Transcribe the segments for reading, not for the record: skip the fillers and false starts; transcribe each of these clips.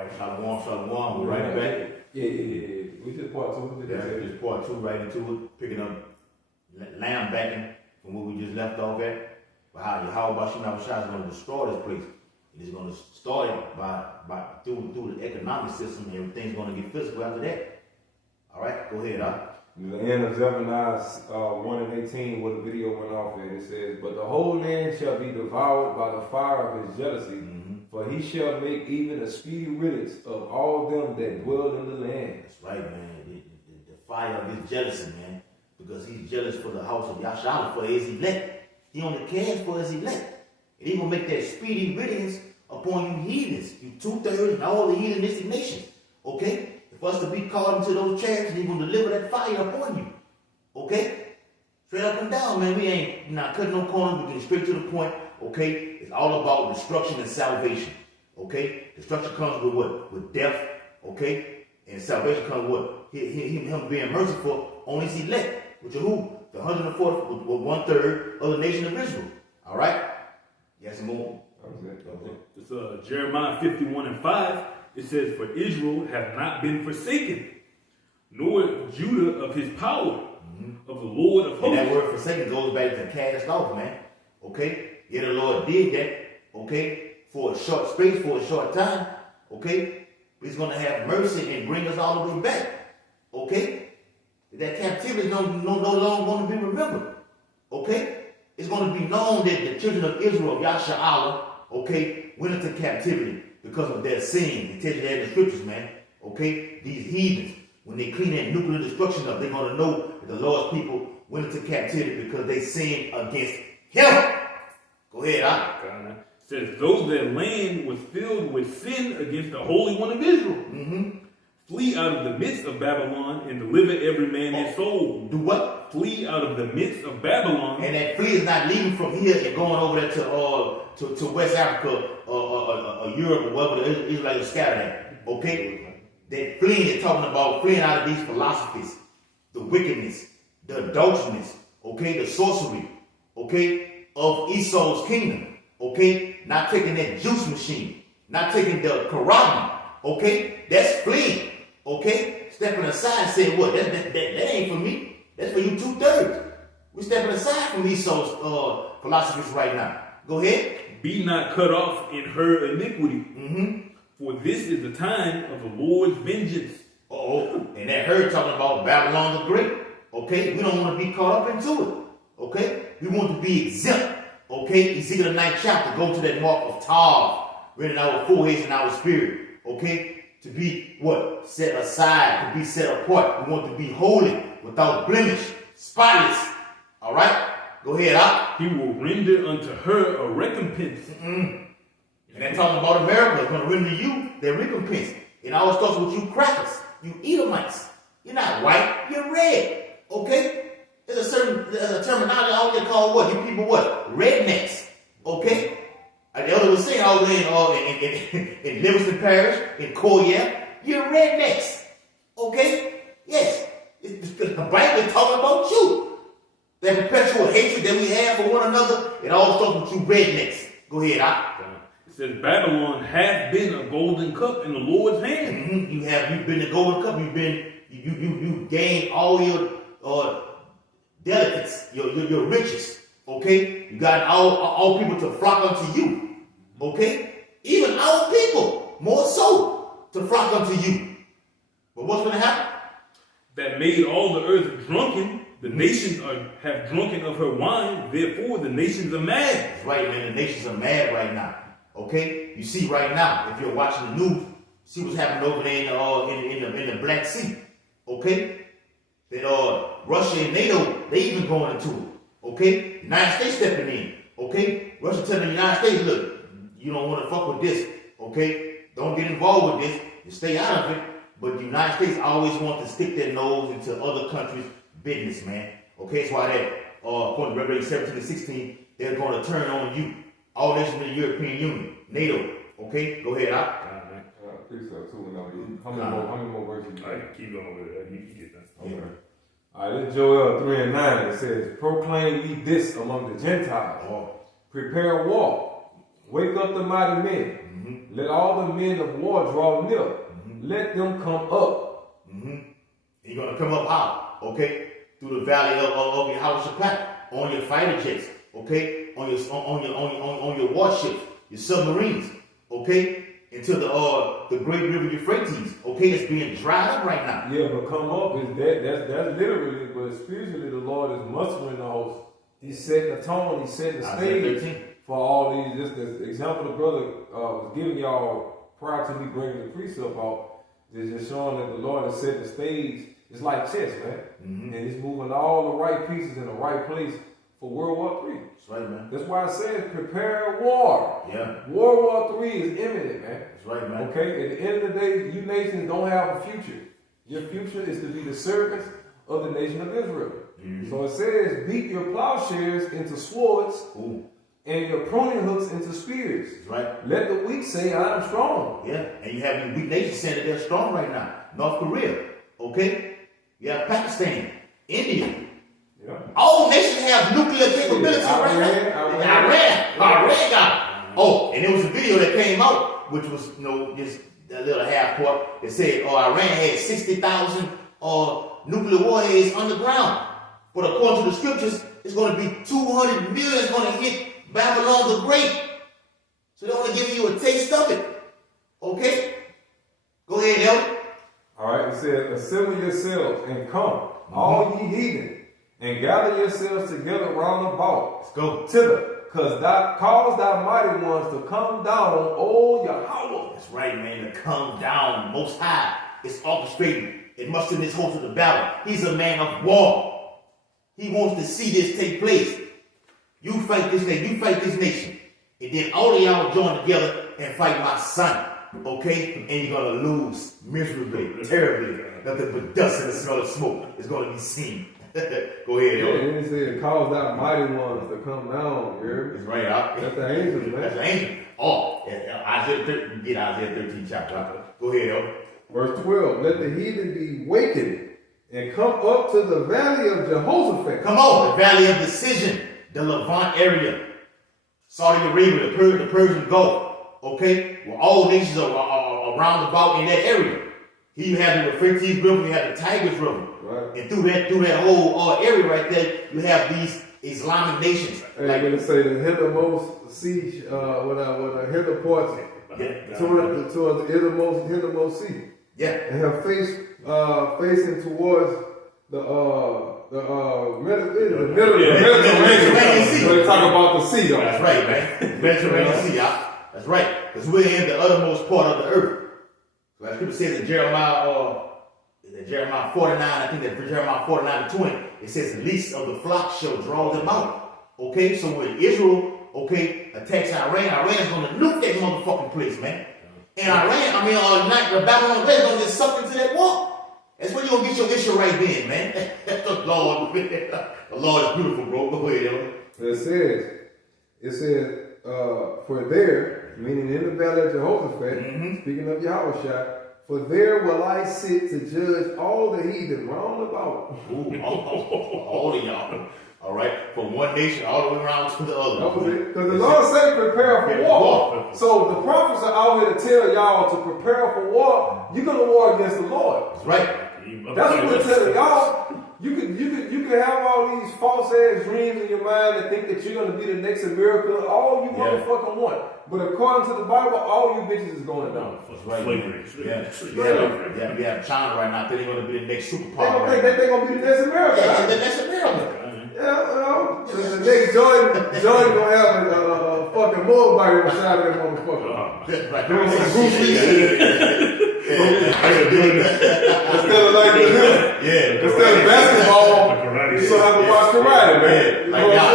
right, Shalom. We're right back. Yeah. We just part two. Just part two right into it, picking up lamb backing from where we just left off at. But how about Shema is going to destroy this place? It is going to start it by through the economic system, and everything's going to get physical after that. All right, go ahead, The end of Zephaniah 1 and 18, where the video went off at, it says, "But the whole land shall be devoured by the fire of his jealousy, for he shall make even a speedy riddance of all them that dwell in the land." That's right, man. The fire of his jealousy, man, because he's jealous for the house of Yahshua, for his elect. He only cares for his elect. And he will make that speedy riddance upon you heathens, you 2/3 and all the heathenistic nations. Okay? For us to be called into those chariots, he's going to deliver that fire upon you. Okay? Straight up and down, man. We ain't not cutting no corners. We're getting straight to the point. Okay? It's all about destruction and salvation. Okay? Destruction comes with what? With death. Okay? And salvation comes with what? Him being merciful on his elect. Which are who? The 104th with 1/3 of the nation of Israel. All right? Yes, more. It's Jeremiah 51 and 5. It says, "For Israel hath not been forsaken, nor Judah of his power, of the Lord of hosts." And that word forsaken goes back to cast off, man. Okay? Yeah, the Lord did that, okay, for a short space, for a short time. Okay? He's going to have mercy and bring us all the way back. Okay? That captivity is no longer going to be remembered. Okay? It's going to be known that the children of Israel, of Yahshua, okay, went into captivity because of their sin. It tells you that in the scriptures, man. Okay? These heathens, when they clean that nuclear destruction up, they're going to know that the Lord's people went into captivity because they sinned against him. Go ahead, It says, "Though their land was filled with sin against the Holy One of Israel, flee out of the midst of Babylon and deliver every man his soul." Do what? Flee out of the midst of Babylon. And that flee is not leaving from here and going over there to West Africa or Europe or wherever the Israelites are scattered at. Okay? That fleeing is talking about fleeing out of these philosophies, the wickedness, the adulterousness, okay, the sorcery, okay, of Esau's kingdom. Okay? Not taking that juice machine, not taking the karama, okay? That's fleeing. Okay? Stepping aside and saying, what? That ain't for me. That's for you 2/3. We're stepping aside from Esau's philosophies right now. Go ahead. "Be not cut off in her iniquity. For this is the time of the Lord's vengeance." And that her talking about Babylon the Great. Okay? We don't want to be caught up into it. Okay? We want to be exempt. Okay? Ezekiel the 9th chapter. Go to that mark of Tav, written in our foreheads and our spirit. Okay? To be what? Set aside, to be set apart. We want to be holy, without blemish, spotless. All right? Go ahead, "He will render unto her a recompense." And they're talking about America. It's going to render you their recompense. It all starts with you crackers, you Edomites. You're not white, you're red. Okay? There's a terminology out there called what? You people what? Rednecks. Okay? The other was saying all in Livingston Parish, in Collier, you're rednecks. Okay? Yes. The Bible is talking about you. That perpetual hatred that we have for one another, it all starts with you rednecks. Go ahead, It says, "Babylon hath been a golden cup in the Lord's hand." You've been the golden cup. You gained all your delicates, your riches. Okay? You got all people to flock unto you. Okay? Even our people, more so, to flock unto you. But what's going to happen? "That made all the earth drunken. The nations have drunken of her wine. Therefore the nations are mad." That's right, man. The nations are mad right now. Okay? You see right now, if you're watching the news, see what's happening over there in the Black Sea. Okay? That Russia and NATO, they even going into it. Okay? United States stepping in. Okay? Russia telling the United States, look, you don't want to fuck with this. Okay? Don't get involved with this. You stay out of it. But the United States always want to stick their nose into other countries' business, man. Okay? That's why that, according to Revelation 17 and 16, they're going to turn on you. All nations in the European Union. NATO. Okay? Go ahead, I think so too. How many more verses? All right, keep going with it. You can get that. Okay. All right, this is Joel 3 and 9. It says, "Proclaim ye this among the Gentiles. Prepare a wall. Wake up the mighty men. Let all the men of war draw near. Let them come up. You're gonna come up how? Okay, through the valley of Yehoshaphat, on your fighter jets, okay, on your warships, your submarines, okay, into the great river Euphrates, okay, it's being dried up right now. Yeah, but come up is that's literally, but spiritually the Lord is mustering the host. He's setting the tone, he's setting the stage for all these. Just the example the brother was giving y'all prior to me bringing the precept out. It's just showing that the Lord has set the stage. It's like chess, man. And it's moving all the right pieces in the right place for World War III. That's right, man. That's why it says prepare war. Yeah. World War III is imminent, man. That's right, man. Okay? At the end of the day, you nations don't have a future. Your future is to be the servants of the nation of Israel. So it says, beat your plowshares into swords and your pruning hooks into spears. That's right. Let the weak say, I am strong. Yeah, and you have these weak nations saying that they're strong right now. North Korea, okay? You have Pakistan, India. Yeah. All nations have nuclear capability right now. Iran got it. Oh, and there was a video that came out, which was, just a little half part that said, Iran had 60,000 nuclear warheads underground. But according to the scriptures, it's going to be 200 million is going to hit Babylon the Great. So they're only giving you a taste of it. Okay? Go ahead, Elder. All right, it says, assemble yourselves and come, all ye heathen, and gather yourselves together round about. Let's go. Thither, cause thy mighty ones to come down, O Yahweh. That's right, man. To come down, Most High. It's orchestrated. It must in this host of the battle. He's a man of war. He wants to see this take place. You fight this nation. You fight this nation. And then all of y'all join together and fight my son. Okay? And you're going to lose miserably, terribly. Nothing but dust and the smell of smoke is going to be seen. Go ahead, Yeah, Elder. and it said, cause thy mighty ones to come down, you hear me? That's right, Al. That's the angels, man. That's the angel. Oh, Isaiah 13, get Isaiah 13 chapter. Al. Go ahead, Elder. Verse 12, let the heathen be wakened and come up to the valley of Jehoshaphat. Come on, the Valley of Decision, the Levant area, Saudi Arabia, the Persian Gulf, okay? Well, all nations are around about in that area. Here you have the Euphrates River, you have the Tigris River. Right. And through that whole area right there, you have these Islamic nations. Hey, like, when they say the hithermost siege, when the hither parts towards the hithermost sea. Yeah. And her face facing towards the Mediterranean Sea. So they talk about the sea, though. That's right, man. Mediterranean Sea. That's right. Because we're in the uttermost part of the earth. So as people says in Jeremiah 49, I think that Jeremiah 49:20, it says, the least of the flock shall draw them out. Okay, so when Israel, attacks Iran is going to nuke that motherfucking place, man. And Babylon is going to get sucked into that war. That's when you're going to get your issue right then, man. The Lord is beautiful, bro. Go ahead, Elder. It says, for there, meaning in the valley of Jehoshaphat, speaking of Yahushua, for there will I sit to judge all the heathen round about. Ooh, all of y'all. All right, from one nation all the way around to the other. That was it. Because the Lord said prepare for war. So the prophets are out here to tell y'all to prepare for war. You're going to war against the Lord. That's right. That's what we're telling y'all. You can have all these false ass dreams in your mind and think that you're going to be the next America. All you motherfucking want. But according to the Bible, all you bitches is going down. That's right. Slavery. Yeah, we have China right now. They're going to be the next superpower. They're going to be the next America. Yeah, the next America. Yeah, well, the next Jordan gonna have a fucking Moabite beside that motherfucker. Right. Doing some Bruce Lee shit. Instead of like instead of basketball, you still have to watch karate, man. Like y'all,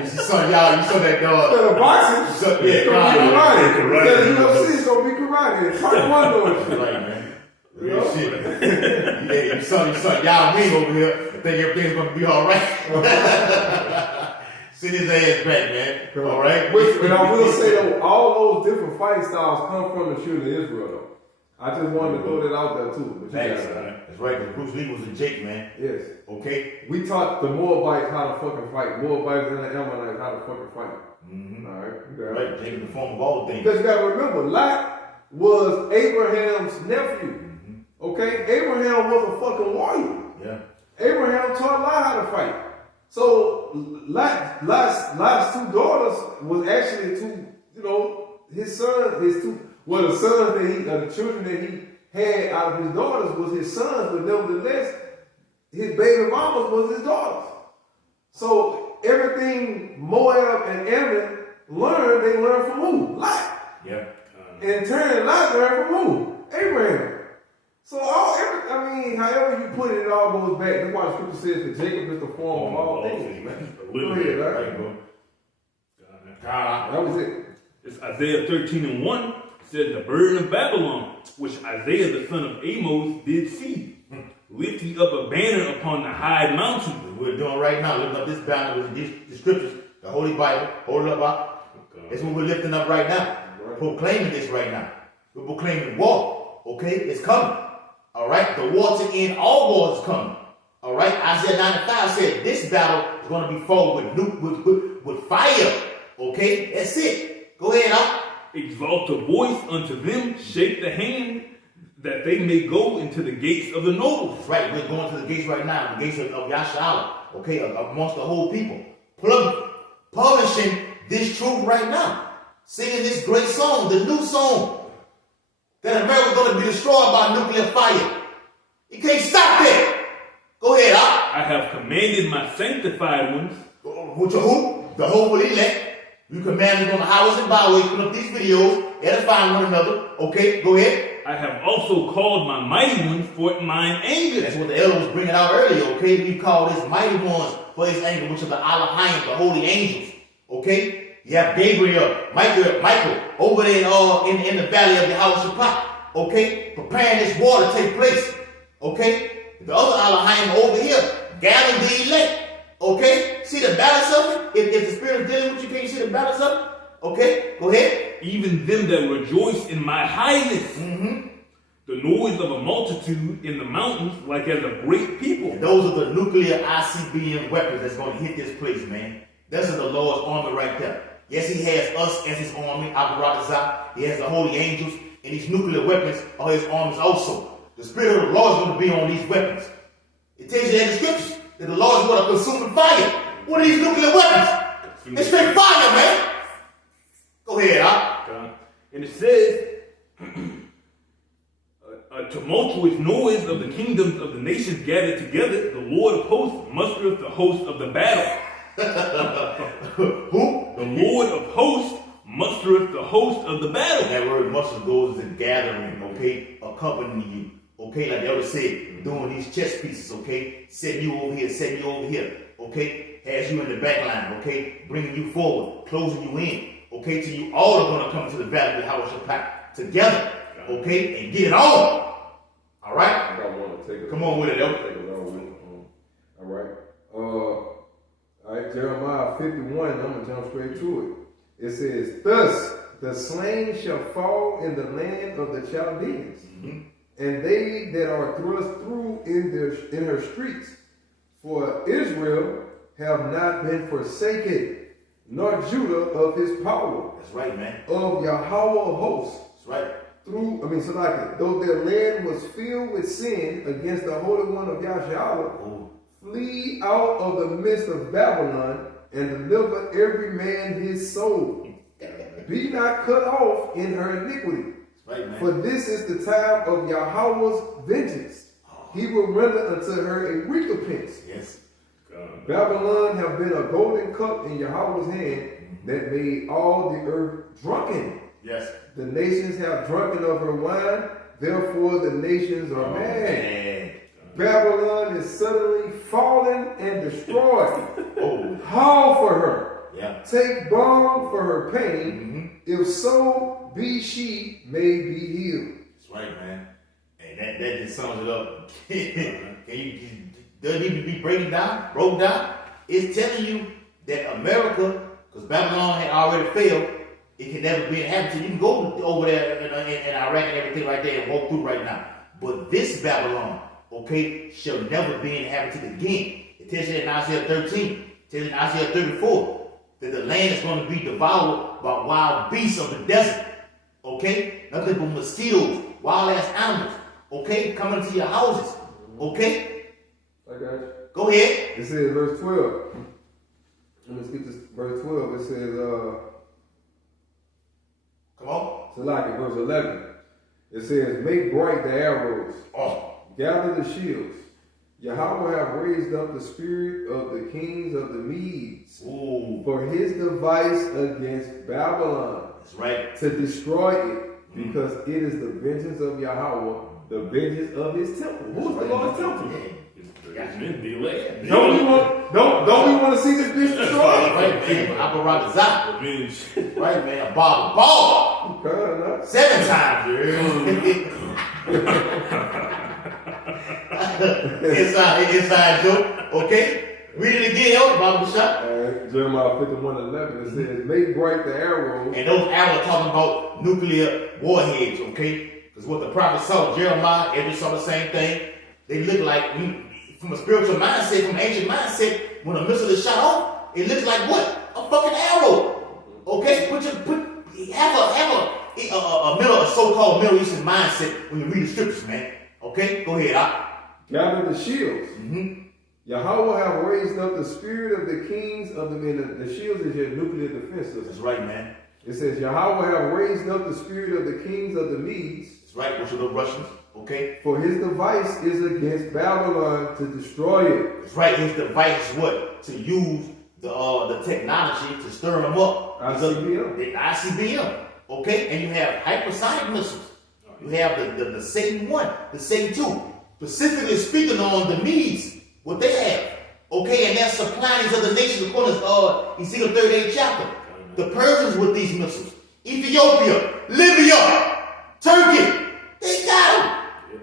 you saw that dog. Instead of boxing, it's gonna be karate. Instead of UFC, it's gonna be karate. It's taekwondo and shit. Right, man. Real shit. Yeah, you saw y'all Wing over here. I think everything's gonna be all right. Send his ass back, man. All right. But I will say though, all those different fighting styles come from the children of Israel, though. I just wanted to throw that out there too. But you Thanks. got it. That's right, because Bruce Lee was a Jake, man. Yes. Okay? We taught the Moabites how to fucking fight. Moabites and the Ammonites how to fucking fight. Mm-hmm. All right. You got it. Right, Jake is the form of all things. Because you got to remember, Lot was Abraham's nephew. Mm-hmm. Okay? Abraham was a fucking warrior. Yeah. Abraham taught Lot how to fight. So Lot's two daughters was actually two, his son, the sons that the children that he had out of his daughters was his sons, but nevertheless, his baby mamas was his daughters. So everything Moab and Ammon learned, they learned from who? Lot. Yeah. In turn, Lot learned from who? Abraham. So however you put it, it all goes back. That's why the scripture says that Jacob is the form of all things. Go ahead, Right, bro. That was it. It's Isaiah 13:1. It says, the burden of Babylon, which Isaiah the son of Amos did see. Lift ye up a banner upon the high mountain. What we're doing right now, lifting up this banner with the scriptures, the Holy Bible, hold it up. That's what we're lifting up right now. Right. Proclaiming this right now. We're proclaiming war. Okay? It's coming. All right? The war to end all wars is coming. All right? Isaiah 95 said this battle is going to be fought with fire. Okay? That's it. Go ahead, Al. Exalt the voice unto them, shake the hand, that they may go into the gates of the nobles. That's right. We're going to the gates right now, the gates of Yashala. Okay? Amongst the whole people. Publishing this truth right now. Singing this great song, the new song. That America's going to be destroyed by nuclear fire. You can't stop that. Go ahead, Al. I have commanded my sanctified ones. With your who? The hopeful elect. You commanded on the highways and byways, put up these videos, edifying one another. Okay, go ahead. I have also called my mighty ones for mine anger. That's what the elder was bringing out earlier. Okay, we call this mighty ones for his anger, which are the Elohim, the holy angels. Okay, you have Gabriel, Michael over there in the valley of the Yehoshaphat. Okay, preparing this war to take place. Okay, the other Elohim over here, gathering the elect. Okay, see the balance of it? If the spirit is dealing with you, can you see the balance of it? Okay, go ahead. Even them that rejoice in my highness. Mm-hmm. The noise of a multitude in the mountains, like as a great people. And those are the nuclear ICBM weapons that's going to hit this place, man. That's the Lord's army right there. Yes, he has us as his army, Abaratazah. He has the holy angels, and these nuclear weapons are his armies also. The spirit of the Lord is going to be on these weapons. It tells you in the scriptures that the Lord is going to consume fire. What are these nuclear weapons? It's straight fire, man. Go ahead, huh? And it says, a tumultuous noise of the kingdoms of the nations gathered together. The Lord of hosts mustereth the host of the battle. Who? The Lord of hosts mustereth the host of the battle. That word muster goes in gathering, okay? Accompanying you. Okay, like the elder said, doing these chess pieces, okay? Setting you over here, okay? Has you in the back line, okay? Bringing you forward, closing you in, okay? Till you all are going to come to the valley of Yehoshaphat together, okay? And get it on. All right? I got one to take it. Come on with it, elder. Take it on with it. All right. All right, Jeremiah 51, I'm going to jump straight to it. It says, thus the slain shall fall in the land of the Chaldeans. Mm-hmm. And they that are thrust through in her streets. For Israel have not been forsaken, nor Judah of his power. That's right, man. Of Yahweh of hosts. That's right. Though their land was filled with sin against the Holy One of Yahshua, flee out of the midst of Babylon and deliver every man his soul. Be not cut off in her iniquity. Right, man. For this is the time of Yahweh's vengeance. He will render unto her a recompense. Yes. Babylon have been a golden cup in Yahweh's hand that made all the earth drunken. Yes. The nations have drunken of her wine, therefore the nations are mad. Man. Babylon is suddenly fallen and destroyed. Howl for her. Yeah. Take balm for her pain. If so be she may be healed. That's right, man. And that just sums it up. Doesn't need to be broken down. It's telling you that America, because Babylon had already failed, It can never be inhabited. You can go over there in Iraq and everything right there and walk through right now. But this Babylon, okay, shall never be inhabited again. It tells you in Isaiah 13, it tells you in Isaiah 34, that the land is going to be devoured by wild beasts of the desert. Okay? Nothing but mosquitoes, wild ass animals, okay, coming to your houses. Okay? I got you. Go ahead. It says verse 12. Let's get this verse 12. It says, Come on. so like in verse 11. It says, make bright the arrows, gather the shields. Yahweh have raised up the spirit of the kings of the Medes for his device against Babylon. That's right. To destroy it, because it is the vengeance of Yahweh, the vengeance of his temple. Who's the Lord's temple? Don't we want to see this bitch destroyed? Right, man. Abarazah. Right, man. A ball. Okay, 7 times, inside joke. Okay? Read it again, Elder Bible Shop. Jeremiah 51:11. It says, make bright the arrows. And those arrows talking about nuclear warheads, okay? Because what the prophet saw, Jeremiah, Ezra saw the same thing. They look like, from a spiritual mindset, from an ancient mindset, when a missile is shot off, it looks like what? A fucking arrow. Okay? Have a so-called Middle Eastern mindset when you read the scriptures, man. Okay? Go ahead. Gather the shields. Yahweh have raised up the spirit of the kings of the men. The shields is your nuclear defense system. That's right, man. It says, Yahweh have raised up the spirit of the kings of the Medes. That's right, which are the Russians. Okay? For his device is against Babylon to destroy it. That's right, his device is what? To use the technology to stir them up. ICBM. The ICBM. Okay? And you have hypersonic missiles. You have the Satan 1, the Satan 2. Specifically speaking on the Medes, what they have. Okay? And that's supplying these other nations according to Ezekiel 38 chapter. The Persians with these missiles. Ethiopia, Libya, Turkey. They got them.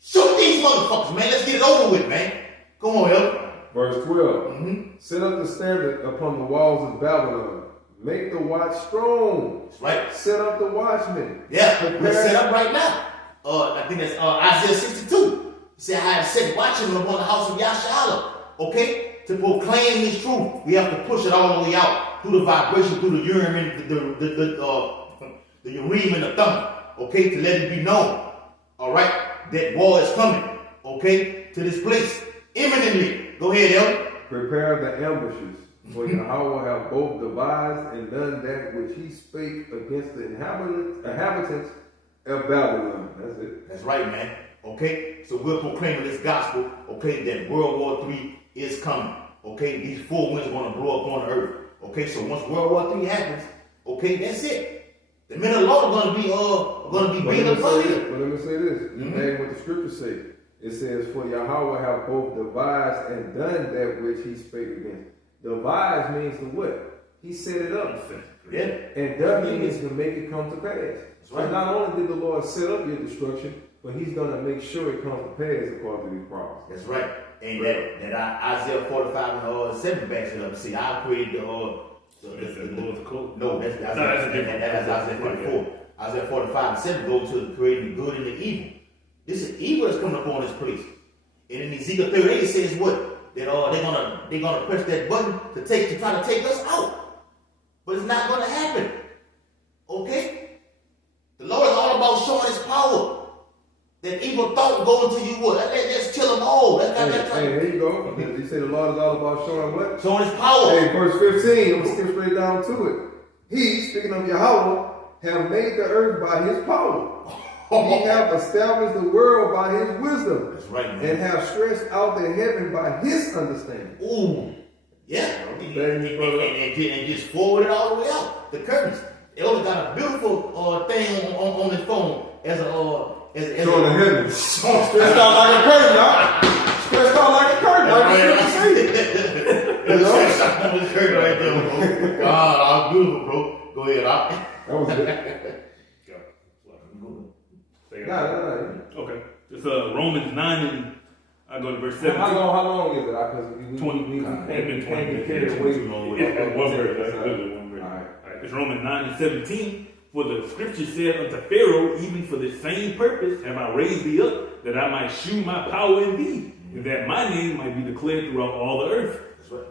Shoot these motherfuckers, man. Let's get it over with, man. Come on, Elder. Verse 12. Set up the standard upon the walls of Babylon. Make the watch strong. That's right. Set up the watchmen. Yeah, we're set up right now. I think that's Isaiah 62. It said, I have set watchmen upon the house of Yashala. Okay? To proclaim this truth, we have to push it all the way out through the vibration, through the urine, the urim and the thumb. Okay? To let it be known. All right? That war is coming. Okay? To this place. Imminently. Go ahead, Elder. Prepare the ambushes. For Yahweh have both devised and done that which he spake against the inhabitants of Babylon. That's it. That's right, man. Okay? So we're proclaiming this gospel, okay, that World War III is coming. Okay? These 4 winds are going to blow up on the earth. Okay? So once World War III happens, okay, that's it. The men of the Lord are going to be beating up on you. But let me say this. And what the scriptures say. It says, for Yahweh have both devised and done that which he spake against. Devise means to what? He set it up. Yeah. And done means to make it come to pass. That's right. So not only did the Lord set up your destruction, but he's going to make sure it comes to pass according to his promise. That's right. And that Isaiah 45 and 7 backs it up. See, I created the Lord's code. No, that's Isaiah 44. Isaiah 45 and 7 go to creating the good and the evil. This is evil is coming upon this place. And in Ezekiel 38 it says what? That they're gonna press that button to try to take us out. But it's not gonna happen. Okay? The Lord is all about showing his power. That evil thought going to you what? Let's kill them all. Hey, here you go. You say the Lord is all about showing what? Showing his power. Hey, verse 15, I'm going to skip straight down to it. He, speaking of Yahweh, have made the earth by his power. He have established the world by his wisdom. That's right, man. And have stretched out the heaven by his understanding. Ooh. Yeah. And just forward it all the way out. The curtains. Elder got a beautiful thing on his phone as a showing the heavens. Stretched out like a curtain, huh? Stretched out like a curtain, like the Stretched out on the curtain right there, bro. God, beautiful, bro. Go ahead, That was it. No. Okay. It's Romans 9 and I go to verse 7. How long is it? Because we can't get carried away. One verse. One verse. All right. It's Romans 9:17. For the scripture said unto Pharaoh, even for the same purpose have I raised thee up, that I might shew my power in thee, and that my name might be declared throughout all the earth. That's right.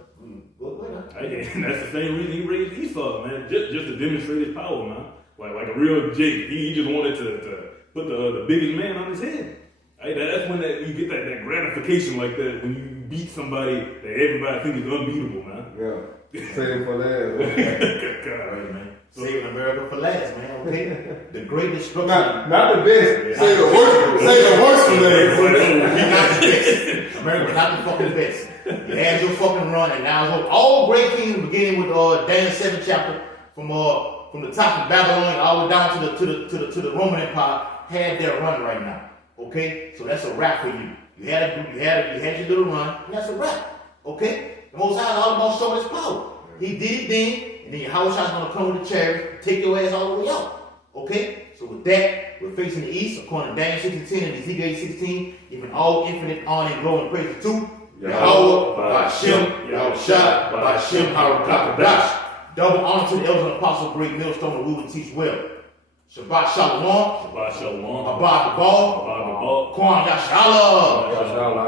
And that's the same reason he raised Esau, man, just to demonstrate his power, man. Like a real Jake, he just wanted to put the biggest man on his head. Right? That's when you get that gratification like that, when you beat somebody that everybody thinks is unbeatable, man. Yeah. Say it for that. Right, man. Saving America for last, man. Okay. The great destruction. Not the best. Say the worst. Say the worst for last. Not the best. America, not the fucking best. You had your fucking run, and now all great kings, beginning with Daniel 7th chapter, from the top of Babylon all the way down to the Roman Empire, had their run right now. Okay, so that's a wrap for you. You had your little run, and that's a wrap. Okay, the Most High is all about showing His power. He did it then, and then Yahushua's gonna come with the chariot, take your ass all the way out. Okay, so with that, we're facing the east, according to Daniel 6:10 and Ezekiel 8:16, giving all infinite honor and glory and praise to Yahweh, Ba'ashem, Yahushua, Ba'ashem, Harakakadash. Double honor to the elders and apostles, great millstone, to rule and teach well. Shabbat Shalom. Shabbat Shalom. Abad Gabal. Abad Gabal. Kwan Yashala. Yashala,